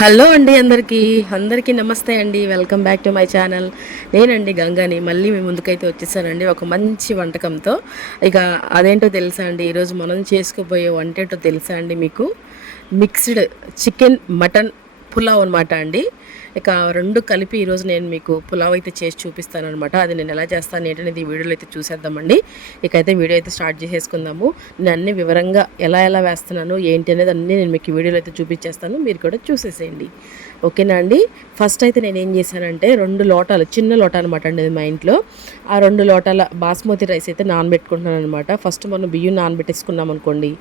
Hello అండి, అందరికీ నమస్తే అండి. Welcome back to my channel. నేనండి గంగాని. మళ్ళీ మీ ముందుకైతే వచ్చేసానండి ఒక మంచి వంటకంతో. ఇక అదేంటో తెలుసా అండి, ఈరోజు మనం చేసుకోబోయే వంట ఏంటో తెలుసా అండి మీకు? మిక్స్డ్ చికెన్ మటన్ పులావ్ అనమాట అండి. ఇక రెండు కలిపి ఈరోజు నేను మీకు పులావ్ అయితే చేసి చూపిస్తానమాట. అది నేను ఎలా చేస్తాను ఏంటనేది ఈ వీడియోలో అయితే చూసేద్దామండి. ఇకైతే వీడియో అయితే స్టార్ట్ చేసేసుకుందాము. నేను అన్ని వివరంగా ఎలా వేస్తున్నాను ఏంటి అనేది అన్నీ నేను మీకు ఈ వీడియోలో అయితే చూపించేస్తాను. మీరు కూడా చూసేసేయండి, ఓకేనా అండి. ఫస్ట్ అయితే నేను ఏం చేశానంటే 2 లోటాలు, చిన్న లోట అనమాట అండి అది మా ఇంట్లో. ఆ 2 లోటాల బాస్మతి రైస్ అయితే నానబెట్టుకుంటున్నాను అనమాట. ఫస్ట్ మనం బియ్యం నానబెట్టేసుకున్నాం అనుకోండి,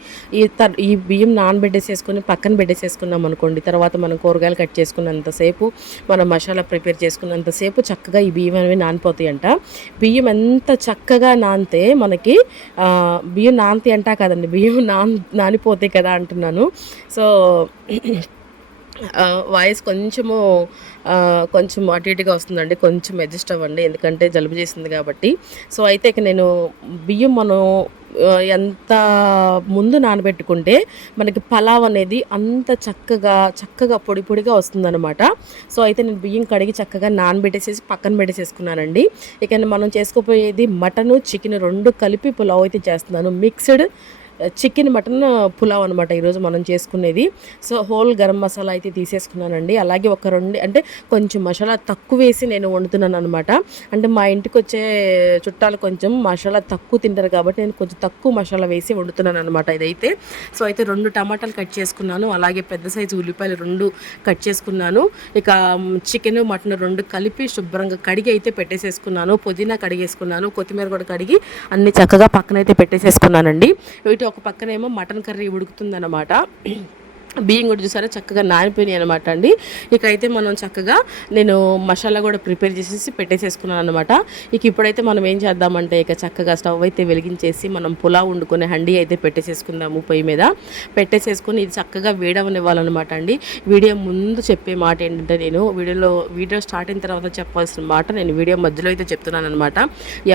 ఈ బియ్యం నానబెట్టేసేసుకుని పక్కన పెట్టేసేసుకున్నాం అనుకోండి, తర్వాత మనం కూరగాయలు కట్ చేసుకున్నంతసేపు, మనం మసాలా ప్రిపేర్ చేసుకున్నంతసేపు చక్కగా ఈ బియ్యం అనేవి నానిపోతాయి అంట. బియ్యం ఎంత చక్కగా నానితే మనకి బియ్యం నానితే అంటా కదండి, బియ్యం నానిపోతాయి కదా అంటున్నాను. సో వాయిస్ కొంచెం అటు ఇటుగా వస్తుందండి, కొంచెం అడ్జస్ట్ అవ్వండి, ఎందుకంటే జలుబు చేసింది కాబట్టి. సో అయితే ఇక నేను బియ్యం మనం ఎంత ముందు నానబెట్టుకుంటే మనకి పలావ్ అనేది అంత చక్కగా పొడి పొడిగా వస్తుందన్నమాట. సో అయితే నేను బియ్యం కడిగి చక్కగా నానబెట్టేసేసి పక్కన పెట్టేసేసుకున్నానండి. ఇక మనం చేసుకోపోయేది మటను చికెన్ రెండు కలిపి పులావ్ అయితే చేస్తున్నాను. మిక్స్డ్ చికెన్ మటన్ పులావ్ అనమాట ఈరోజు మనం చేసుకునేది. సో హోల్ గరం మసాలా అయితే తీసేసుకున్నానండి. అలాగే ఒక 2 అంటే కొంచెం మసాలా తక్కువ వేసి నేను వండుతున్నాను అనమాట. అంటే మా ఇంటికి వచ్చే చుట్టాలు కొంచెం మసాలా తక్కువ తింటారు కాబట్టి నేను కొంచెం తక్కువ మసాలా వేసి వండుతున్నాను అనమాట ఇదైతే. సో అయితే 2 టమాటాలు కట్ చేసుకున్నాను, అలాగే పెద్ద సైజు ఉల్లిపాయలు 2 కట్ చేసుకున్నాను. ఇక చికెన్ మటన్ 2 కలిపి శుభ్రంగా కడిగి అయితే పెట్టేసేసుకున్నాను. పుదీనా కడిగేసుకున్నాను, కొత్తిమీర కూడా కడిగి అన్ని చక్కగా పక్కనైతే పెట్టేసేసుకున్నానండి. వీటి ఒక పక్కనేమో మటన్ కర్రీ ఉడుకుతుందన్నమాట. బియ్యం కూడా చూసారా చక్కగా నానిపోయినాయి అనమాట అండి. ఇక అయితే మనం చక్కగా నేను మసాలా కూడా ప్రిపేర్ చేసేసి పెట్టేసేసుకున్నాను అనమాట. ఇక ఇప్పుడైతే మనం ఏం చేద్దామంటే ఇక చక్కగా స్టవ్ అయితే వెలిగించేసి మనం పులావ్ వండుకునే హండీ అయితే పెట్టేసేసుకుందాము. పొయ్యి మీద పెట్టేసేసుకుని ఇది చక్కగా వేడవనివ్వాలన్నమాట అండి. వీడియో ముందు చెప్పే మాట ఏంటంటే, నేను వీడియో స్టార్ట్ అయిన తర్వాత చెప్పాల్సిన మాట నేను వీడియో మధ్యలో అయితే చెప్తున్నాను అనమాట.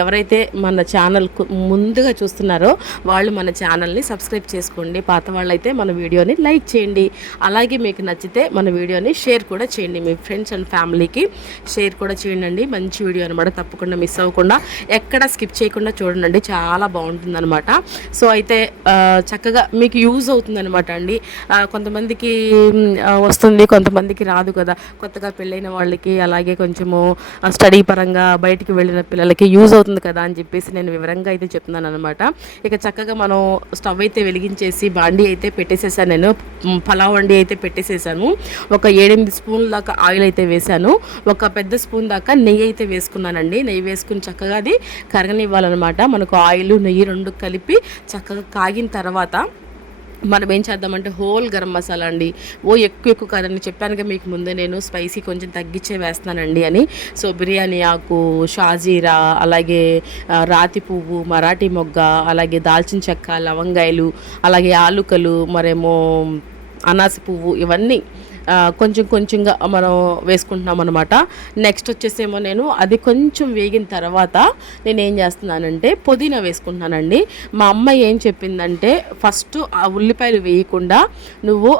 ఎవరైతే మన ఛానల్ ముందుగా చూస్తున్నారో వాళ్ళు మన ఛానల్ని సబ్స్క్రైబ్ చేసుకోండి. పాత వాళ్ళైతే మన వీడియోని లైక్ చేయండి. అలాగే మీకు నచ్చితే మన వీడియోని షేర్ కూడా చేయండి, మీ ఫ్రెండ్స్ అండ్ ఫ్యామిలీకి షేర్ కూడా చేయండి. మంచి వీడియో అనమాట, తప్పకుండా మిస్ అవ్వకుండా ఎక్కడ స్కిప్ చేయకుండా చూడండి, చాలా బాగుంటుంది అనమాట. సో అయితే చక్కగా మీకు యూజ్ అవుతుంది అనమాట అండి. కొంతమందికి వస్తుంది, కొంతమందికి రాదు కదా. కొత్తగా పెళ్ళైన వాళ్ళకి, అలాగే కొంచెము స్టడీ పరంగా బయటికి వెళ్ళిన పిల్లలకి యూజ్ అవుతుంది కదా అని చెప్పేసి నేను వివరంగా అయితే చెప్తున్నాను అనమాట. ఇక చక్కగా మనం స్టవ్ అయితే వెలిగించేసి బాండీ అయితే పెట్టేసేసాను, నేను పలావ్ వండి అయితే పెట్టేసేసాను. ఒక 7-8 స్పూన్ల దాకా ఆయిల్ అయితే వేసాను, ఒక పెద్ద స్పూన్ దాకా నెయ్యి అయితే వేసుకున్నానండి. నెయ్యి వేసుకుని చక్కగా అది కరగనివ్వాలన్నమాట. మనకు ఆయిల్ నెయ్యి 2 కలిపి చక్కగా కాగిన తర్వాత మనం ఏం చేద్దామంటే హోల్ గరం మసాలా అండి. ఎక్కువ కాదండి, చెప్పానుగా మీకు ముందే నేను స్పైసీ కొంచెం తగ్గించే వేస్తున్నానండి అని. సో బిర్యానీ ఆకు, షాజీరా, అలాగే రాతి పువ్వు, మరాఠీ మొగ్గ, అలాగే దాల్చిన చెక్క, లవంగాయలు, అలాగే ఆలుకలు, మరేమో అనాస పువ్వు, ఇవన్నీ కొంచెంగా మనం వేసుకుంటున్నాం అనమాట. నెక్స్ట్ వచ్చేసేమో నేను అది కొంచెం వేగిన తర్వాత నేను ఏం చేస్తున్నానంటే పుదీనా వేసుకుంటున్నానండి. మా అమ్మ ఏం చెప్పిందంటే, ఫస్ట్ ఆ ఉల్లిపాయలు వేయకుండా నువ్వు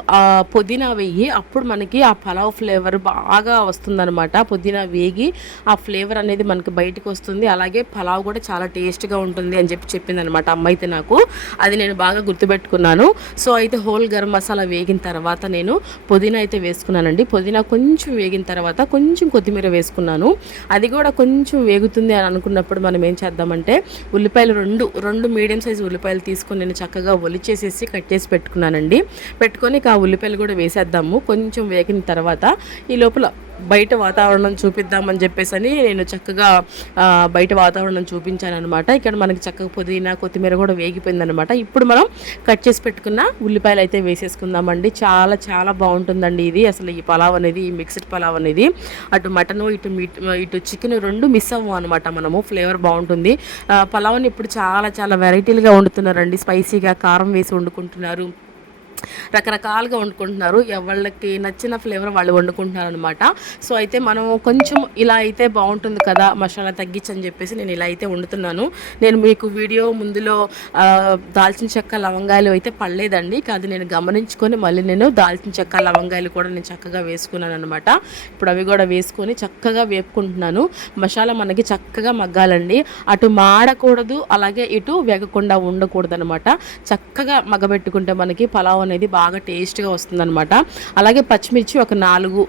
పుదీనా వేయి, అప్పుడు మనకి ఆ పలావ్ ఫ్లేవర్ బాగా వస్తుందన్నమాట. పుదీనా వేగి ఆ ఫ్లేవర్ అనేది మనకి బయటకు వస్తుంది, అలాగే పలావ్ కూడా చాలా టేస్ట్గా ఉంటుంది అని చెప్పిందనమాట అమ్మ అయితే నాకు. అది నేను బాగా గుర్తుపెట్టుకున్నాను. సో అయితే హోల్ గరం మసాలా వేగిన తర్వాత నేను పుదీనా అయితే వేసుకున్నానండి. పుదీనా కొంచెం వేగిన తర్వాత కొంచెం కొత్తిమీర వేసుకున్నాను. అది కూడా కొంచెం వేగుతుంది అని అనుకున్నప్పుడు మనం ఏం చేద్దామంటే ఉల్లిపాయలు రెండు మీడియం సైజు ఉల్లిపాయలు తీసుకొని నేను చక్కగా ఒలిచేసేసి కట్ చేసి పెట్టుకున్నానండి. పెట్టుకొని ఆ ఉల్లిపాయలు కూడా వేసేద్దాము. కొంచెం వేగిన తర్వాత ఈ లోపల బయట వాతావరణం చూపిద్దామని చెప్పేసి నేను చక్కగా బయట వాతావరణం చూపించాను అనమాట. ఇక్కడ మనకి చక్కగా పుదీనా కొత్తిమీర కూడా వేగిపోయిందనమాట. ఇప్పుడు మనం కట్ చేసి పెట్టుకున్న ఉల్లిపాయలు అయితే వేసేసుకుందామండి. చాలా చాలా బాగుంటుందండి ఇది అసలు ఈ పలావ్ అనేది, ఈ మిక్స్డ్ పలావ్ అనేది. అటు మటను ఇటు చికెన్ 2 మిస్ అవ్వం అనమాట మనము. ఫ్లేవర్ బాగుంటుంది. పలావ్ని ఇప్పుడు చాలా చాలా వెరైటీలుగా వండుతున్నారండి. స్పైసీగా కారం వేసి వండుకుంటున్నారు, రకరకాలుగా వండుకుంటున్నారు. ఎవళ్ళకి నచ్చిన ఫ్లేవర్ వాళ్ళు వండుకుంటున్నారు అనమాట. సో అయితే మనం కొంచెం ఇలా అయితే బాగుంటుంది కదా మసాలా తగ్గించని చెప్పేసి నేను ఇలా అయితే వండుతున్నాను. నేను మీకు వీడియో ముందులో దాల్చిన చెక్క లవంగాయలు అయితే పడలేదండి. కాదు నేను గమనించుకొని మళ్ళీ నేను దాల్చిన చెక్క లవంగాయలు కూడా నేను చక్కగా వేసుకున్నాను అనమాట. ఇప్పుడు అవి కూడా వేసుకొని చక్కగా వేపుకుంటున్నాను. మసాలా మనకి చక్కగా మగ్గాలండి. అటు మాడకూడదు, అలాగే ఇటు వేగకుండా ఉండకూడదు అనమాట. చక్కగా మగ్గబెట్టుకుంటే మనకి పలావ్ అనేది బాగా టేస్ట్గా వస్తుందన్నమాట. అలాగే పచ్చిమిర్చి ఒక నాలుగు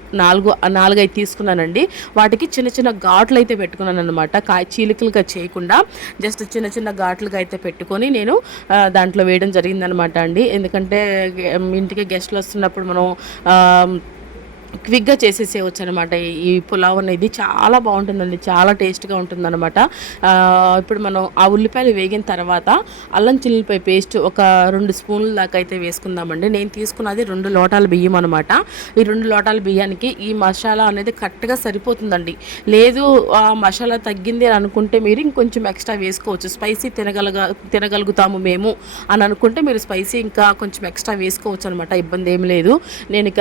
అయితే తీసుకున్నానండి. వాటికి చిన్న చిన్న ఘాట్లు అయితే పెట్టుకున్నాను అనమాట. చీలికలుగా చేయకుండా జస్ట్ చిన్న చిన్న ఘాట్లుగా అయితే పెట్టుకొని నేను దాంట్లో వేయడం జరిగిందనమాట అండి. ఎందుకంటే ఇంటికి గెస్ట్లు వస్తున్నప్పుడు మనం క్విక్గా చేసేసేయచ్చు అనమాట. ఈ పులావ్ అనేది చాలా బాగుంటుందండి, చాలా టేస్ట్గా ఉంటుందన్నమాట. ఇప్పుడు మనం ఆ ఉల్లిపాయలు వేగిన తర్వాత అల్లం చిల్లిపాయ పేస్ట్ ఒక 2 స్పూన్ల దాకా అయితే వేసుకుందామండి. నేను తీసుకున్నది 2 లోటాల బియ్యం అనమాట. ఈ 2 లోటాల బియ్యానికి ఈ మసాలా అనేది కరెక్ట్గా సరిపోతుందండి. లేదు ఆ మసాలా తగ్గింది అని అనుకుంటే మీరు ఇంకొంచెం ఎక్స్ట్రా వేసుకోవచ్చు. స్పైసీ తినగలుగుతాము మేము అని అనుకుంటే మీరు స్పైసీ ఇంకా కొంచెం ఎక్స్ట్రా వేసుకోవచ్చు అనమాట. ఇబ్బంది ఏమి లేదు. నేను ఇక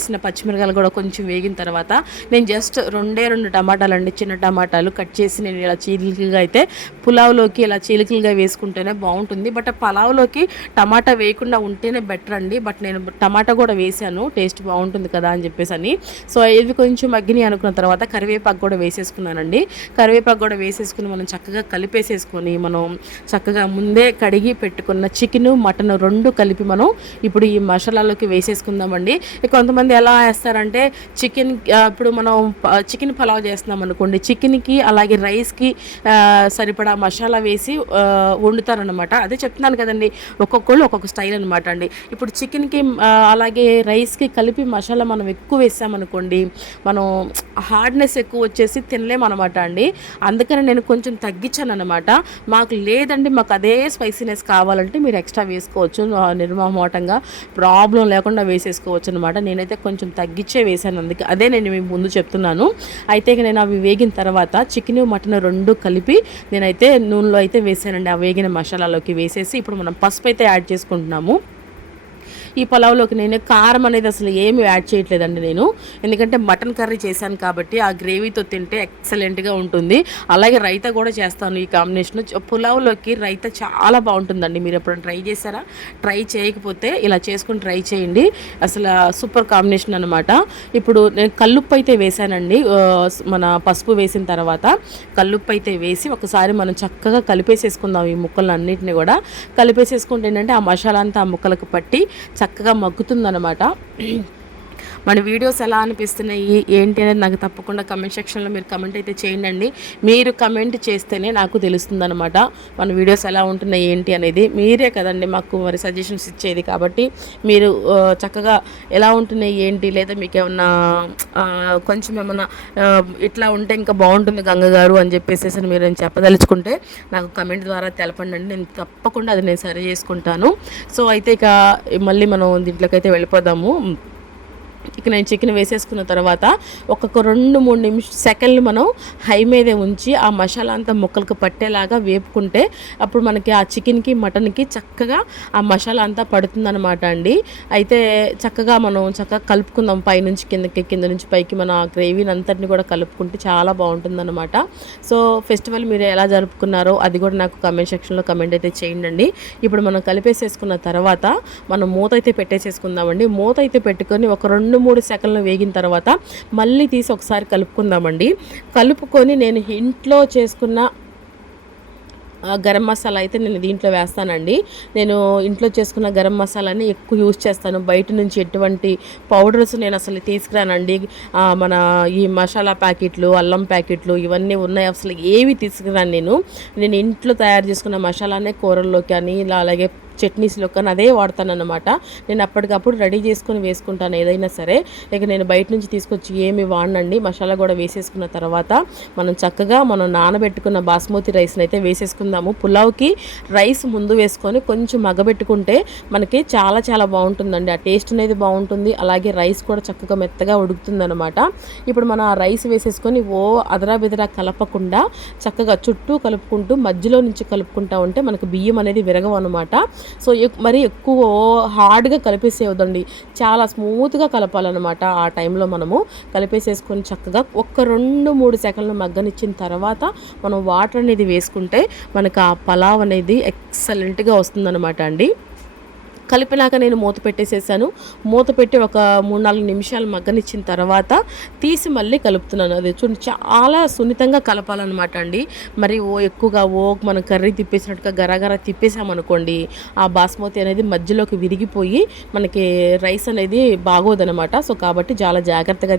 వేసిన పచ్చిమిరకాయలు కూడా కొంచెం వేగిన తర్వాత నేను జస్ట్ 2 టమాటాలు అండి, చిన్న టమాటాలు కట్ చేసి నేను ఇలా చీలికలుగా అయితే పులావ్లోకి ఇలా చీలికలుగా వేసుకుంటేనే బాగుంటుంది. బట్ పలావ్లోకి టమాటా వేయకుండా ఉంటేనే బెటర్ అండి. బట్ నేను టమాటా కూడా వేసాను, టేస్ట్ బాగుంటుంది కదా అని చెప్పేసి అని. సో ఇవి కొంచెం మగ్గిని అనుకున్న తర్వాత కరివేపాకు కూడా వేసేసుకున్నానండి. కరివేపాకు కూడా వేసేసుకుని మనం చక్కగా కలిపేసేసుకొని మనం చక్కగా ముందే కడిగి పెట్టుకున్న చికెన్ మటన్ 2 కలిపి మనం ఇప్పుడు ఈ మసాలాలోకి వేసేసుకుందామండి. కొంతమంది ఎలా వేస్తారంటే ఇప్పుడు మనం చికెన్ పలావ్ చేస్తున్నాం అనుకోండి, చికెన్కి అలాగే రైస్కి సరిపడా మసాలా వేసి వండుతారనమాట. అదే చెప్తున్నాను కదండి, ఒక్కొక్కళ్ళు ఒక్కొక్క స్టైల్ అనమాట అండి. ఇప్పుడు చికెన్కి అలాగే రైస్కి కలిపి మసాలా మనం ఎక్కువ వేసామనుకోండి, మనం హార్డ్నెస్ ఎక్కువ వచ్చేసి తినలేమన్నమాట అండి. అందుకని నేను కొంచెం తగ్గించాను అనమాట. మాకు లేదండి, మాకు అదే స్పైసీనెస్ కావాలంటే మీరు ఎక్స్ట్రా వేసుకోవచ్చు, నిర్మోహమాటంగా ప్రాబ్లం లేకుండా వేసేసుకోవచ్చు అనమాట. నేనైతే కొంచెం తగ్గించే వేసాను, అందుకే అదే నేను మీకు ముందు చెప్తున్నాను. అయితే నేను అవి వేగిన తర్వాత చికెన్ మటన్ 2 కలిపి నేనైతే నూనెలో అయితే వేసానండి. ఆ వేగిన మసాలాలోకి వేసేసి ఇప్పుడు మనం పసుపు అయితే యాడ్ చేసుకుంటున్నాము. ఈ పలావ్లోకి నేను కారం అనేది అసలు ఏమి యాడ్ చేయట్లేదండి నేను, ఎందుకంటే మటన్ కర్రీ చేశాను కాబట్టి ఆ గ్రేవీతో తింటే ఎక్సలెంట్గా ఉంటుంది. అలాగే రైతా కూడా చేస్తాను ఈ కాంబినేషన్. పులావ్లోకి రైతా చాలా బాగుంటుందండి. మీరు ఎప్పుడైనా ట్రై చేశారా? ట్రై చేయకపోతే ఇలా చేసుకుని ట్రై చేయండి, అసలు సూపర్ కాంబినేషన్ అనమాట. ఇప్పుడు నేను కల్లుప్పు అయితే వేసానండి. మన పసుపు వేసిన తర్వాత కల్లుప్పు అయితే వేసి ఒకసారి మనం చక్కగా కలిపేసేసుకుందాం. ఈ ముక్కలు అన్నిటిని కూడా కలిపేసేసుకుంటే ఏంటంటే ఆ మసాలా అంతా ఆ ముక్కలకు పట్టి చక్కగా మగ్గుతుందనమాట. మన వీడియోస్ ఎలా అనిపిస్తున్నాయి ఏంటి అనేది నాకు తప్పకుండా కమెంట్ సెక్షన్లో మీరు కమెంట్ అయితే చేయండి. మీరు కమెంట్ చేస్తేనే నాకు తెలుస్తుందనమాట మన వీడియోస్ ఎలా ఉంటున్నాయి ఏంటి అనేది. మీరే కదండి మాకు మరి సజెషన్స్ ఇచ్చేది, కాబట్టి మీరు చక్కగా ఎలా ఉంటున్నాయి ఏంటి, లేదా మీకు ఏమన్నా కొంచెం ఏమన్నా ఇట్లా ఉంటే ఇంకా బాగుంటుంది గంగ గారు అని చెప్పేసి మీరు నేను చెప్పదలుచుకుంటే నాకు కమెంట్ ద్వారా తెలపండి. నేను తప్పకుండా అది నేను సరి చేసుకుంటాను. సో అయితే ఇక మళ్ళీ మనం దీంట్లోకి అయితే వెళ్ళిపోదాము. ఇక నేను చికెన్ వేసేసుకున్న తర్వాత ఒక్కొక్క 2-3 సెకండ్లు మనం హై మీదే ఉంచి ఆ మసాలా అంతా ముక్కలకు పట్టేలాగా వేపుకుంటే అప్పుడు మనకి ఆ చికెన్కి మటన్కి చక్కగా ఆ మసాలా అంతా పడుతుందన్నమాట అండి. అయితే చక్కగా కలుపుకుందాం, పైనుంచి కిందకి, కింద నుంచి పైకి మన గ్రేవీని అంతటిని కూడా కలుపుకుంటే చాలా బాగుంటుందన్నమాట. సో ఫెస్టివల్ మీరు ఎలా జరుపుకున్నారో అది కూడా నాకు కమెంట్ సెక్షన్లో కమెంట్ అయితే చేయండి. ఇప్పుడు మనం కలిపేసేసుకున్న తర్వాత మనం మూత అయితే పెట్టేసేసుకుందామండి. మూత అయితే పెట్టుకొని ఒక 2-3 సెకండ్లు వేగిన తర్వాత మళ్ళీ తీసి ఒకసారి కలుపుకుందామండి. కలుపుకొని నేను ఇంట్లో చేసుకున్న గరం మసాలా అయితే నేను దీంట్లో వేస్తానండి. నేను ఇంట్లో చేసుకున్న గరం మసాలాని ఎక్కువ యూజ్ చేస్తాను. బయట నుంచి ఎటువంటి పౌడర్స్ నేను అసలు తీసుకురానండి. మన ఈ మసాలా ప్యాకెట్లు, అల్లం ప్యాకెట్లు ఇవన్నీ ఉన్నాయి, అసలు ఏవి తీసుకురాను. నేను ఇంట్లో తయారు చేసుకున్న మసాలానే కూరల్లోకి అని ఇలా అలాగే చట్నీస్లో కానీ అదే వాడతానన్నమాట. నేను అప్పటికప్పుడు రెడీ చేసుకొని వేసుకుంటాను ఏదైనా సరే. ఇక నేను బయట నుంచి తీసుకొచ్చి ఏమి వాడనండి. మసాలా కూడా వేసేసుకున్న తర్వాత మనం చక్కగా నానబెట్టుకున్న బాస్మతి రైస్ని అయితే వేసేసుకుందాము. పులావ్కి రైస్ ముందు వేసుకొని కొంచెం మగ్గబెట్టుకుంటే మనకి చాలా చాలా బాగుంటుందండి. ఆ టేస్ట్ అనేది బాగుంటుంది, అలాగే రైస్ కూడా చక్కగా మెత్తగా ఉడుకుతుందన్నమాట. ఇప్పుడు మనం ఆ రైస్ వేసేసుకొని అదరా బెదరా కలపకుండా చక్కగా చుట్టూ కలుపుకుంటూ మధ్యలో నుంచి కలుపుకుంటా ఉంటే మనకు బియ్యం అనేది విరగవు అనమాట. సో మరీ ఎక్కువ హార్డ్గా కలిపేసేవద్దండి, చాలా స్మూత్గా కలపాలన్నమాట. ఆ టైంలో మనము కలిపేసేసుకొని చక్కగా ఒక్క 2-3 సెకండ్లు మగ్గనిచ్చిన తర్వాత మనం వాటర్ అనేది వేసుకుంటే మనకు ఆ పలావ్ అనేది ఎక్సలెంట్గా వస్తుందన్నమాట అండి. కలిపినాక నేను మూత పెట్టేసేసాను. మూత పెట్టి ఒక 3-4 నిమిషాలు మగ్గనిచ్చిన తర్వాత తీసి మళ్ళీ కలుపుతున్నాను. అది చూడండి, చాలా సున్నితంగా కలపాలన్నమాట అండి. మరి ఎక్కువగా మనం కర్రీ తిప్పేసినట్టుగా గరగర తిప్పేసామనుకోండి, ఆ బాస్మతి అనేది మధ్యలోకి విరిగిపోయి మనకి రైస్ అనేది బాగోదనమాట. సో కాబట్టి చాలా జాగ్రత్తగా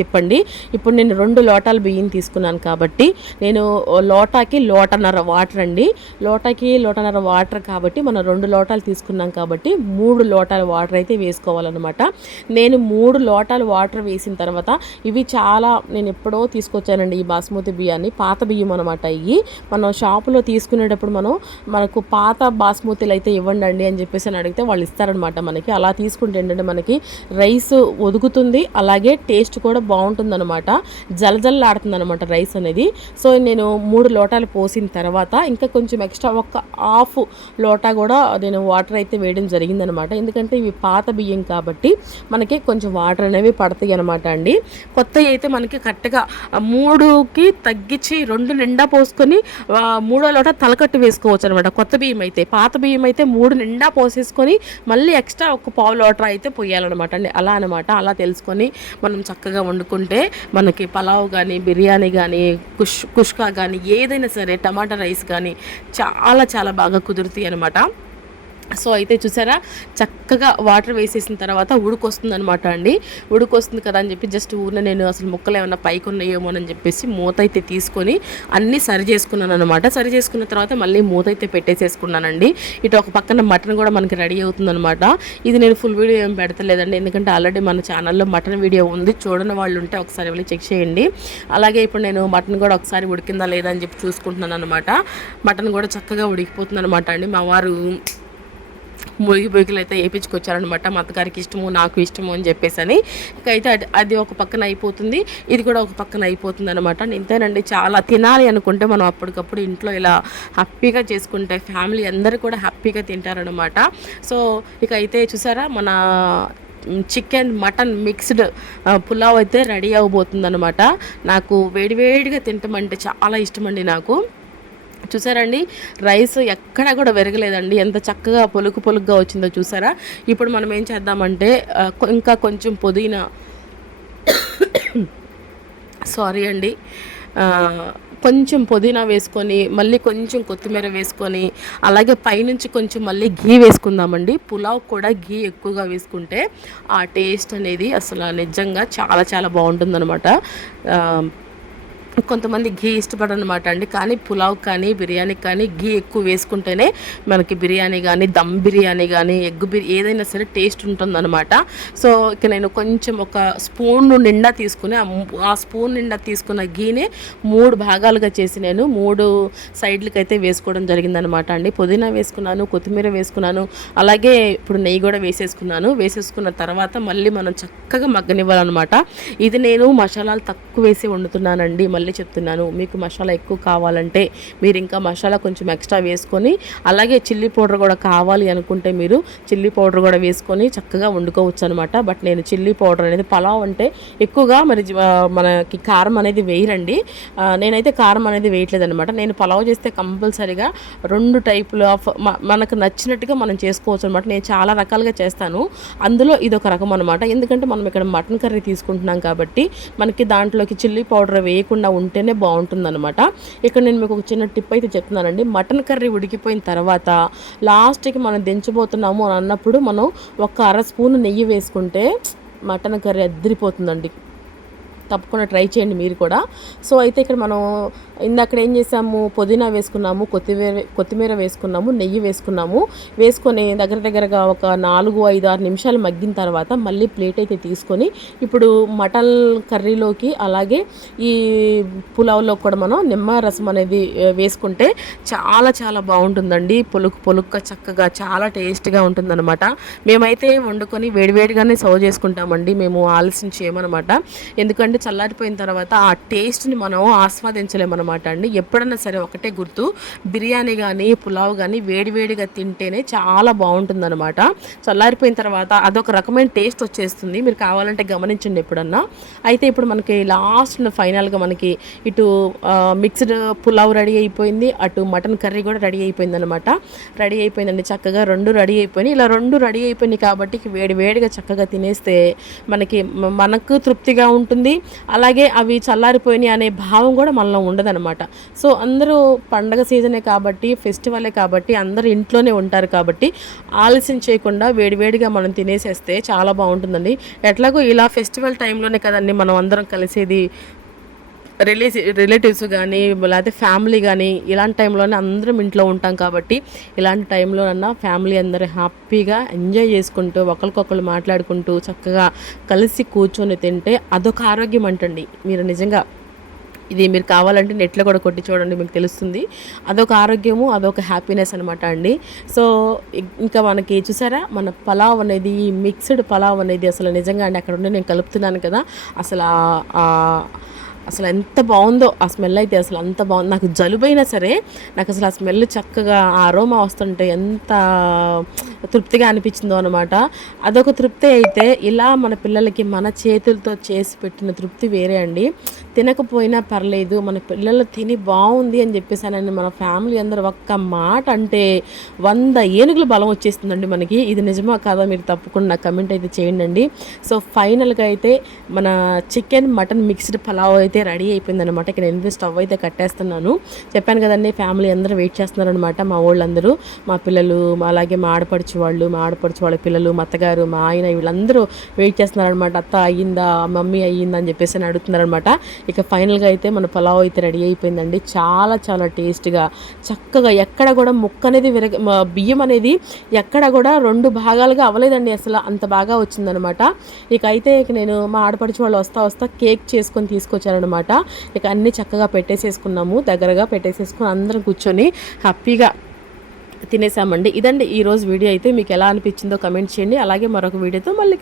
తిప్పండి. ఇప్పుడు నేను 2 లోటాలు బియ్యం తీసుకున్నాను కాబట్టి నేను లోటాకి లోటన్నర వాటర్ అండి. లోటాకి లోటన్నర వాటర్ కాబట్టి మనం 2 లోటాలు తీసుకున్నాం కాబట్టి 3 లోటాల వాటర్ అయితే వేసుకోవాలన్నమాట. నేను 3 లోటాల వాటర్ వేసిన తర్వాత ఇవి చాలా నేను ఎప్పుడో తీసుకొచ్చానండి ఈ బాస్మతి బియ్యాన్ని, పాత బియ్యం అనమాట. ఇవి మనం షాపులో తీసుకునేటప్పుడు మనకు పాత బాస్మతిలు అయితే ఇవ్వండి అండి అని చెప్పేసి అని అడిగితే వాళ్ళు ఇస్తారనమాట మనకి. అలా తీసుకుంటే ఏంటంటే మనకి రైస్ ఒదుగుతుంది, అలాగే టేస్ట్ కూడా బాగుంటుంది అనమాట, జలజల్లాడుతుంది అనమాట రైస్ అనేది. సో నేను 3 లోటాలు పోసిన తర్వాత ఇంకా కొంచెం ఎక్స్ట్రా ఒక హాఫ్ లోటా కూడా నేను వాటర్ అయితే వేయడం జరిగిందనమాట. ఎందుకంటే ఇవి పాత బియ్యం కాబట్టి మనకి కొంచెం వాటర్ అనేవి పడతాయి అనమాట అండి. కొత్తవి అయితే మనకి కరెక్ట్గా 3కి తగ్గించి 2 నిండా పోసుకొని 3వ లోట తలకట్టు వేసుకోవచ్చు అనమాట కొత్త బియ్యం అయితే. పాత బియ్యం అయితే 3 నిండా పోసేసుకొని మళ్ళీ ఎక్స్ట్రా ఒక పావు లోటర్ అయితే పోయాలన్నమాట అండి. అలా అనమాట. అలా తెలుసుకొని మనం చక్కగా వండుకుంటే మనకి పలావ్ కానీ, బిర్యానీ కానీ, కుష్కా కానీ, ఏదైనా సరే, టమాటా రైస్ కానీ చాలా చాలా బాగా కుదురుతాయి అనమాట. సో అయితే చూసారా, చక్కగా వాటర్ వేసేసిన తర్వాత ఉడుకొస్తుంది అనమాట అండి. ఉడుకొస్తుంది కదా అని చెప్పి జస్ట్ ఊరిని నేను అసలు ముక్కలు ఏమన్నా పైకి ఉన్నాయేమో అని చెప్పేసి మూత అయితే తీసుకొని అన్నీ సరి చేసుకున్నాను అనమాట. సరి చేసుకున్న తర్వాత మళ్ళీ మూత అయితే పెట్టేసేసుకున్నానండి. ఇటు ఒక పక్కన మటన్ కూడా మనకి రెడీ అవుతుందనమాట. ఇది నేను ఫుల్ వీడియో ఏం పెడతలేదండి, ఎందుకంటే ఆల్రెడీ మన ఛానల్లో మటన్ వీడియో ఉంది, చూడని వాళ్ళు ఉంటే ఒకసారి వెళ్ళి చెక్ చేయండి. అలాగే ఇప్పుడు నేను మటన్ కూడా ఒకసారి ఉడికిందా లేదా అని చెప్పి చూసుకుంటున్నాను అనమాట. మటన్ కూడా చక్కగా ఉడికిపోతుంది అనమాట అండి. మా వారు బొయ్యిలు అయితే వేయించుకొచ్చారనమాట. మా అత్తగారికి ఇష్టము, నాకు ఇష్టము అని చెప్పేసి అని. అయితే అది ఒక పక్కన అయిపోతుంది, ఇది కూడా ఒక పక్కన అయిపోతుంది అనమాట. ఇంతేనండి, చాలా తినాలి అనుకుంటే మనం అప్పటికప్పుడు ఇంట్లో ఇలా హ్యాపీగా చేసుకుంటే ఫ్యామిలీ అందరూ కూడా హ్యాపీగా తింటారనమాట. సో ఇక అయితే చూసారా, మన చికెన్ మటన్ మిక్స్డ్ పులావ్ అయితే రెడీ అవబోతుంది అనమాట. నాకు వేడివేడిగా తింటామంటే చాలా ఇష్టమండి నాకు. చూసారండి, రైస్ ఎక్కడా కూడా విరగలేదండి, ఎంత చక్కగా పొలుకుగా వచ్చిందో చూసారా. ఇప్పుడు మనం ఏం చేద్దామంటే ఇంకా కొంచెం పుదీనా సారీ అండి కొంచెం పుదీనా వేసుకొని మళ్ళీ కొంచెం కొత్తిమీర వేసుకొని అలాగే పైనుంచి కొంచెం మళ్ళీ ఘీ వేసుకుందామండి. పులావ్ కూడా ఘీ ఎక్కువగా వేసుకుంటే ఆ టేస్ట్ అనేది అసలు నిజంగా చాలా చాలా బాగుంటుందన్నమాట. కొంతమంది ఘీ ఇష్టపడనమాట అండి, కానీ పులావ్ కానీ బిర్యానీకి కానీ ఘీ ఎక్కువ వేసుకుంటేనే మనకి బిర్యానీ కానీ, దమ్ బిర్యానీ కానీ, ఏదైనా సరే టేస్ట్ ఉంటుందన్నమాట. సో ఇక నేను కొంచెం ఒక స్పూన్ నిండా తీసుకుని ఆ స్పూన్ నిండా తీసుకున్న ఘీనే 3 భాగాలుగా చేసి నేను 3 సైడ్లకి అయితే వేసుకోవడం జరిగిందనమాట అండి. పుదీనా వేసుకున్నాను, కొత్తిమీర వేసుకున్నాను, అలాగే ఇప్పుడు నెయ్యి కూడా వేసేసుకున్న తర్వాత మళ్ళీ మనం చక్కగా మగ్గనివ్వాలన్నమాట. ఇది నేను మసాలాలు తక్కువ వేసి వండుతున్నానండి. మళ్ళీ చెప్తున్నాను, మీకు మసాలా ఎక్కువ కావాలంటే మీరు ఇంకా మసాలా కొంచెం ఎక్స్ట్రా వేసుకొని, అలాగే చిల్లీ పౌడర్ కూడా కావాలి అనుకుంటే మీరు చిల్లీ పౌడర్ కూడా వేసుకొని చక్కగా వండుకోవచ్చు అనమాట. బట్ నేను చిల్లీ పౌడర్ అనేది పలావ్ అంటే ఎక్కువగా మరి మనకి కారం అనేది వేయరండి, నేనైతే కారం అనేది వేయట్లేదు అనమాట. నేను పలావ్ చేస్తే కంపల్సరీగా 2 టైపులు ఆఫ్ మనకు నచ్చినట్టుగా మనం చేసుకోవచ్చు అనమాట. నేను చాలా రకాలుగా చేస్తాను, అందులో ఇదొక రకం అనమాట. ఎందుకంటే మనం ఇక్కడ మటన్ కర్రీ తీసుకుంటున్నాం కాబట్టి మనకి దాంట్లోకి చిల్లీ పౌడర్ వేయకుండా ఉంటేనే బాగుంటుందన్నమాట. ఇక్కడ నేను మీకు ఒక చిన్న టిప్ అయితే చెప్తున్నానండి. మటన్ కర్రీ ఉడికిపోయిన తర్వాత లాస్ట్కి మనం దించబోతున్నాము అని అన్నప్పుడు మనం ఒక 1/2 స్పూన్ నెయ్యి వేసుకుంటే మటన్ కర్రీ అద్దరిపోతుందండి. తప్పకుండా ట్రై చేయండి మీరు కూడా. సో అయితే ఇక్కడ మనం ఇందాక ఏం చేసాము, పుదీనా వేసుకున్నాము, కొత్తిమీర వేసుకున్నాము, నెయ్యి వేసుకొని దగ్గరగా ఒక 4-5-6 నిమిషాలు మగ్గిన తర్వాత మళ్ళీ ప్లేట్ అయితే తీసుకొని ఇప్పుడు మటన్ కర్రీలోకి అలాగే ఈ పులావ్లో కూడా మనం నిమ్మ రసం అనేది వేసుకుంటే చాలా చాలా బాగుంటుందండి. పొలుక్గా చక్కగా చాలా టేస్ట్గా ఉంటుందన్నమాట. మేమైతే వండుకొని వేడివేడిగానే సర్వ్ చేసుకుంటామండి, మేము ఆలస్యం చేయమన్నమాట. ఎందుకంటే చల్లారిపోయిన తర్వాత ఆ టేస్ట్ని మనం ఆస్వాదించలేమన్నమాట అండి. ఎప్పుడన్నా సరే ఒకటే గుర్తు, బిర్యానీ కానీ పులావ్ కానీ వేడివేడిగా తింటేనే చాలా బాగుంటుందన్నమాట. చల్లారిపోయిన తర్వాత అదొక రకమైన టేస్ట్ వచ్చేస్తుంది. మీరు కావాలంటే గమనించండి ఎప్పుడన్నా. అయితే ఇప్పుడు మనకి లాస్ట్ ఫైనల్గా మనకి ఇటు మిక్స్డ్ పులావ్ రెడీ అయిపోయింది, అటు మటన్ కర్రీ కూడా రెడీ అయిపోయింది అనమాట. రెడీ అయిపోయిందండి, చక్కగా రెండు రెడీ అయిపోయినాయి. ఇలా రెండు రెడీ అయిపోయినాయి కాబట్టి వేడి వేడిగా చక్కగా తినేస్తే మనకు తృప్తిగా ఉంటుంది. అలాగే అవి చల్లారిపోయినాయి అనే భావం కూడా మనలో ఉండదనమాట. సో అందరూ పండగ సీజనే కాబట్టి, ఫెస్టివలే కాబట్టి అందరూ ఇంట్లోనే ఉంటారు కాబట్టి ఆలస్యం చేయకుండా వేడివేడిగా మనం తినేసేస్తే చాలా బాగుంటుందండి. ఎట్లాగో ఇలా ఫెస్టివల్ టైంలోనే కదండి మనం అందరం కలిసేది. రిలేటివ్స్ కానీ లేకపోతే ఫ్యామిలీ కానీ ఇలాంటి టైంలోనే అందరం ఇంట్లో ఉంటాం కాబట్టి ఇలాంటి టైంలోనన్నా ఫ్యామిలీ అందరూ హ్యాపీగా ఎంజాయ్ చేసుకుంటూ ఒకరికొకరు మాట్లాడుకుంటూ చక్కగా కలిసి కూర్చొని తింటే అదొక ఆరోగ్యం అంటండి. మీరు నిజంగా ఇది మీరు కావాలంటే నెట్లో కూడా కొట్టి చూడండి, మీకు తెలుస్తుంది. అదొక ఆరోగ్యము, అదొక హ్యాపీనెస్ అనమాట అండి. సో ఇంకా మనకి చూసారా మన పలావ్ అనేది, మిక్స్డ్ పలావ్ అనేది అసలు నిజంగా అండి అక్కడ ఉండి నేను కలుపుతున్నాను కదా, అసలు ఎంత బాగుందో ఆ స్మెల్ అయితే, అసలు అంత బాగుంది. నాకు జలుబైనా సరే నాకు అసలు ఆ స్మెల్ చక్కగా ఆ అరోమా వస్తుంటే ఎంత తృప్తిగా అనిపించిందో అనమాట. అదొక తృప్తి అయితే ఇలా మన పిల్లలకి మన చేతులతో చేసి పెట్టిన తృప్తి వేరే అండి. తినకపోయినా పర్లేదు, మన పిల్లలు తిని బాగుంది అని చెప్పేసానని మన ఫ్యామిలీ అందరూ ఒక్క మాట అంటే 100 ఏనుగుల బలం వచ్చేస్తుందండి మనకి. ఇది నిజమా కాదా మీరు తప్పకుండా నాకు కమెంట్ అయితే చేయండి. సో ఫైనల్గా అయితే మన చికెన్ మటన్ మిక్స్డ్ పలావ్ అయితే రెడీ అయిపోయిందనమాట. ఇక్కడ నేను స్టవ్ అయితే కట్టేస్తున్నాను. చెప్పాను కదండి ఫ్యామిలీ అందరూ వెయిట్ చేస్తున్నారనమాట. మా వాళ్ళందరూ, మా పిల్లలు, అలాగే మా ఆడపడుచు వాళ్ళ పిల్లలు, మా అత్తగారు, మా ఆయన వీళ్ళందరూ వెయిట్ చేస్తున్నారనమాట. అత్త అయ్యిందా, మమ్మీ అయ్యిందా అని చెప్పేసి అని అడుగుతున్నారనమాట. ఇక ఫైనల్గా అయితే మన పలావ్ అయితే రెడీ అయిపోయిందండి. చాలా చాలా టేస్ట్గా చక్కగా ఎక్కడ కూడా ముక్క అనేది బియ్యం అనేది ఎక్కడ కూడా 2 భాగాలుగా అవ్వలేదండి, అసలు అంత బాగా వచ్చిందనమాట. ఇక అయితే నేను మా ఆడపడుచు వాళ్ళు వస్తా కేక్ చేసుకొని తీసుకొచ్చారనమాట. ఇక అన్నీ చక్కగా పెట్టేసేసుకున్నాము, దగ్గరగా పెట్టేసేసుకుని అందరం కూర్చొని హ్యాపీగా తినేసామండి. ఇదండి ఈరోజు వీడియో అయితే. మీకు ఎలా అనిపించిందో కమెంట్ చేయండి. అలాగే మరొక వీడియోతో మళ్ళీ